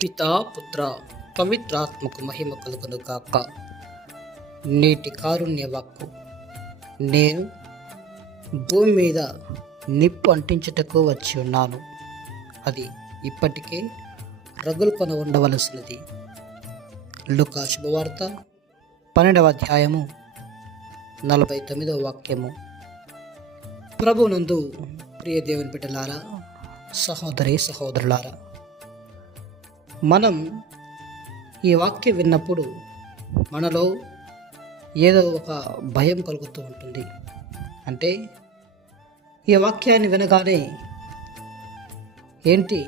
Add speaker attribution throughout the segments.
Speaker 1: పితాపుత్ర పవిత్రాత్మకు మహిమ కలుగును కాక నేటి కారుణ్య వాక్కు నేను భూమి మీద నిప్పు అంటించుటకు వచ్చి ఉన్నాను అది ఇప్పటికే రగులు కొన ఉండవలసినది లుకా శుభవార్త పన్నెండవ అధ్యాయము నలభై తొమ్మిదవ వాక్యము ప్రభునందు ప్రియ దేవుని బిడ్డలారా సహోదరి సహోదరులారా మనం ఈ వాక్యం విన్నప్పుడు మనలో ఏదో ఒక భయం కలుగుతూ ఉంటుంది. అంటే ఈ వాక్యాన్ని వినగానే ఏంటి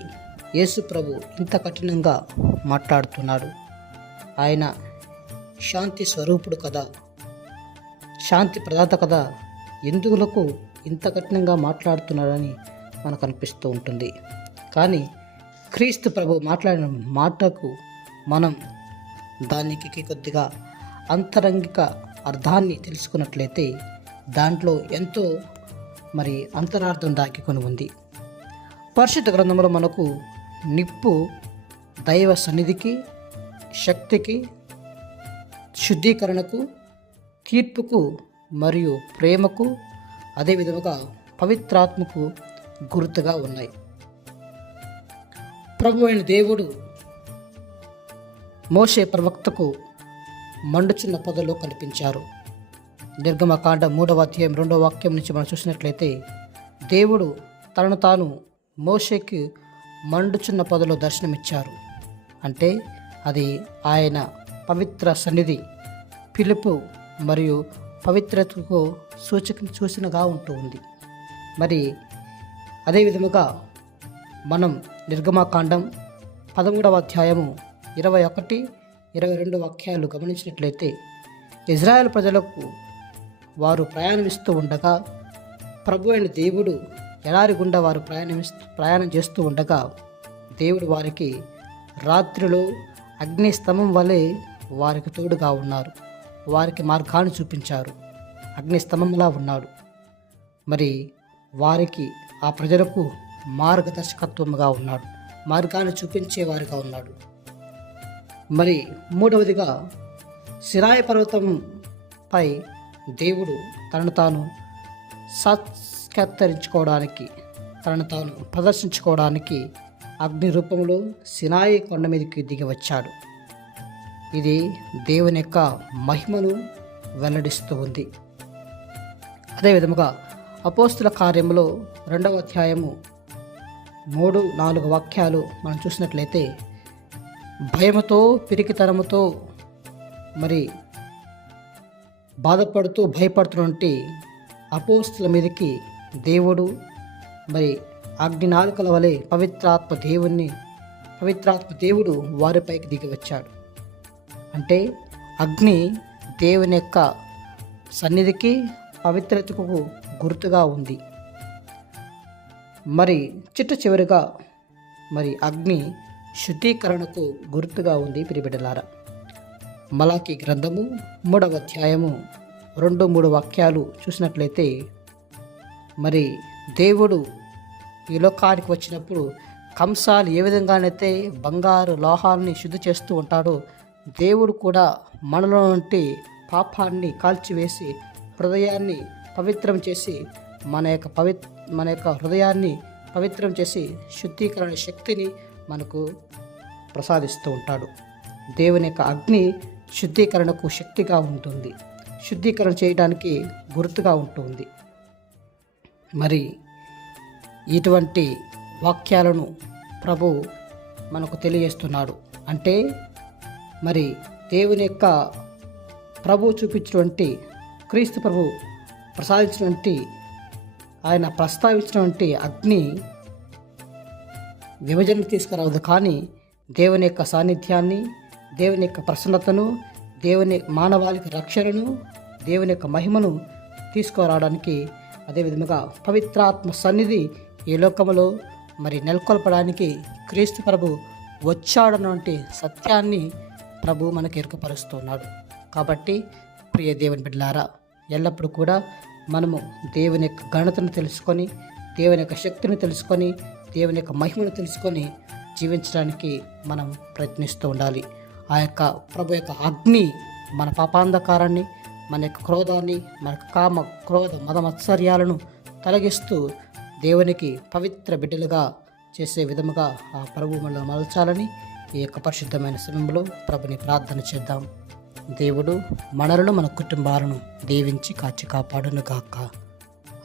Speaker 1: యేసు ప్రభు ఇంత కఠినంగా మాట్లాడుతున్నాడు? ఆయన శాంతి స్వరూపుడు కదా శాంతి ప్రదాత కదా ఎందుకులకు ఇంత కఠినంగా మాట్లాడుతున్నాడని మనకు అనిపిస్తూ ఉంటుంది. కానీ క్రీస్తు ప్రభు మాట్లాడిన మాటకు మనం దానికి కొద్దిగా అంతరంగిక అర్థాన్ని తెలుసుకున్నట్లయితే దాంట్లో ఎంతో మరి అంతరార్థం దాకికొని ఉంది. పరిశుద్ధ గ్రంథంలో మనకు నిప్పు దైవ సన్నిధికి శక్తికి శుద్ధీకరణకు తీర్పుకు మరియు ప్రేమకు అదేవిధముగా పవిత్రాత్మకు గుర్తుగా ఉన్నాయి. ప్రభు అయిన దేవుడు మోషే ప్రవక్తకు మండుచున్న పొదలో కనిపించారు. నిర్గమకాండ మూడవ అధ్యాయం రెండవ వాక్యం నుంచి మనం చూసినట్లయితే దేవుడు తనను తాను మోషేకి మండుచున్న పొదలో దర్శనమిచ్చారు. అంటే అది ఆయన పవిత్ర సన్నిధి పిలుపు మరియు పవిత్రతకు సూచక సూచనగా ఉంటూ ఉంది. మరి అదే విధముగా మనం నిర్గమాకాండం పదమూడవ అధ్యాయము ఇరవై ఒకటి ఇరవై రెండు వాక్యాలు గమనించినట్లయితే ఇజ్రాయెల్ ప్రజలకు వారు ప్రయాణమిస్తూ ఉండగా ప్రభు అయిన దేవుడు ఎడారి గుండా వారు ప్రయాణమిస్తూ ప్రయాణం చేస్తూ ఉండగా దేవుడు వారికి రాత్రిలో అగ్ని స్తంభం వలె వారికి తోడుగా ఉన్నారు. వారికి మార్గాన్ని చూపించారు. అగ్ని స్తంభంలా ఉన్నాడు. మరి వారికి ఆ ప్రజలకు మార్గదర్శకత్వముగా ఉన్నాడు. మార్గాన్ని చూపించేవారిగా ఉన్నాడు. మరి మూడవదిగా సిరాయ పర్వతంపై దేవుడు తనను తాను సాత్కరించుకోవడానికి తనను తాను ప్రదర్శించుకోవడానికి అగ్ని రూపంలో సినాయి కొండ మీదకి దిగి వచ్చాడు. ఇది దేవుని యొక్క మహిమను వెల్లడిస్తూ ఉంది. అదేవిధముగా అపోస్తుల కార్యములో రెండవ అధ్యాయము మూడు నాలుగు వాక్యాలు మనం చూసినట్లయితే భయముతో పిరికితనముతో మరి బాధపడుతూ భయపడుతున్నటువంటి అపోస్తుల మీదకి దేవుడు మరి అగ్ని నాలుకల వలె పవిత్రాత్మ దేవుణ్ణి పవిత్రాత్మ దేవుడు వారిపైకి దిగి వచ్చాడు. అంటే అగ్ని దేవుని యొక్క సన్నిధికి పవిత్రతకు గుర్తుగా ఉంది. మరి చిట్ట చివరిగా మరి అగ్ని శుద్ధీకరణకు గుర్తుగా ఉంది పిరిబిడలారా మలాకి గ్రంథము మూడవ అధ్యాయము రెండు మూడు వాక్యాలు చూసినట్లయితే మరి దేవుడు ఈ లోకానికి వచ్చినప్పుడు కంసాలు ఏ విధంగానైతే బంగారు లోహాలని శుద్ధి చేస్తూ ఉంటాడో దేవుడు కూడా మనలో నుండి పాపాన్ని కాల్చివేసి హృదయాన్ని పవిత్రం చేసి మన యొక్క పవిత్ర మన యొక్క హృదయాన్ని పవిత్రం చేసి శుద్ధీకరణ శక్తిని మనకు ప్రసాదిస్తూ ఉంటాడు. దేవుని యొక్క అగ్ని శుద్ధీకరణకు శక్తిగా ఉంటుంది. శుద్ధీకరణ చేయడానికి గుర్తుగా ఉంటుంది. మరి ఇటువంటి వాక్యాలను ప్రభు మనకు తెలియజేస్తున్నాడు. అంటే మరి దేవుని యొక్క ప్రభు చూపించినటువంటి క్రీస్తు ప్రభు ప్రసాదించినటువంటి ఆయన ప్రస్తావించినటువంటి అగ్ని విభజన తీసుకురావద్దు. కానీ దేవుని యొక్క సాన్నిధ్యాన్ని దేవుని యొక్క ప్రసన్నతను దేవుని మానవాళికి రక్షణను దేవుని యొక్క మహిమను తీసుకురావడానికి అదేవిధంగా పవిత్రాత్మ సన్నిధి ఈ లోకములో మరి నెలకొల్పడానికి క్రీస్తు ప్రభు వచ్చాడన్నటువంటి సత్యాన్ని ప్రభు మనకు ఎరుకపరుస్తున్నాడు కాబట్టి ప్రియ దేవుని బిడ్డలారా ఎల్లప్పుడూ కూడా మనము దేవుని యొక్క ఘనతను తెలుసుకొని దేవుని యొక్క శక్తిని తెలుసుకొని దేవుని యొక్క మహిమను తెలుసుకొని జీవించడానికి మనం ప్రయత్నిస్తూ ఉండాలి. ఆ యొక్క ప్రభు యొక్క అగ్ని మన పాపాంధకారాన్ని మన యొక్క క్రోధాన్ని మన యొక్క కామ క్రోధ మతమత్సర్యాలను తొలగిస్తూ దేవునికి పవిత్ర బిడ్డలుగా చేసే విధముగా ఆ ప్రభు మనల్ని మలచాలని ఈ యొక్క పరిశుద్ధమైన సమయంలో ప్రభుని ప్రార్థన చేద్దాం. దేవుడు మనలను మన కుటుంబాలను దీవించి కాచి కాపాడును గాక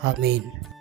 Speaker 1: ఆమెన్.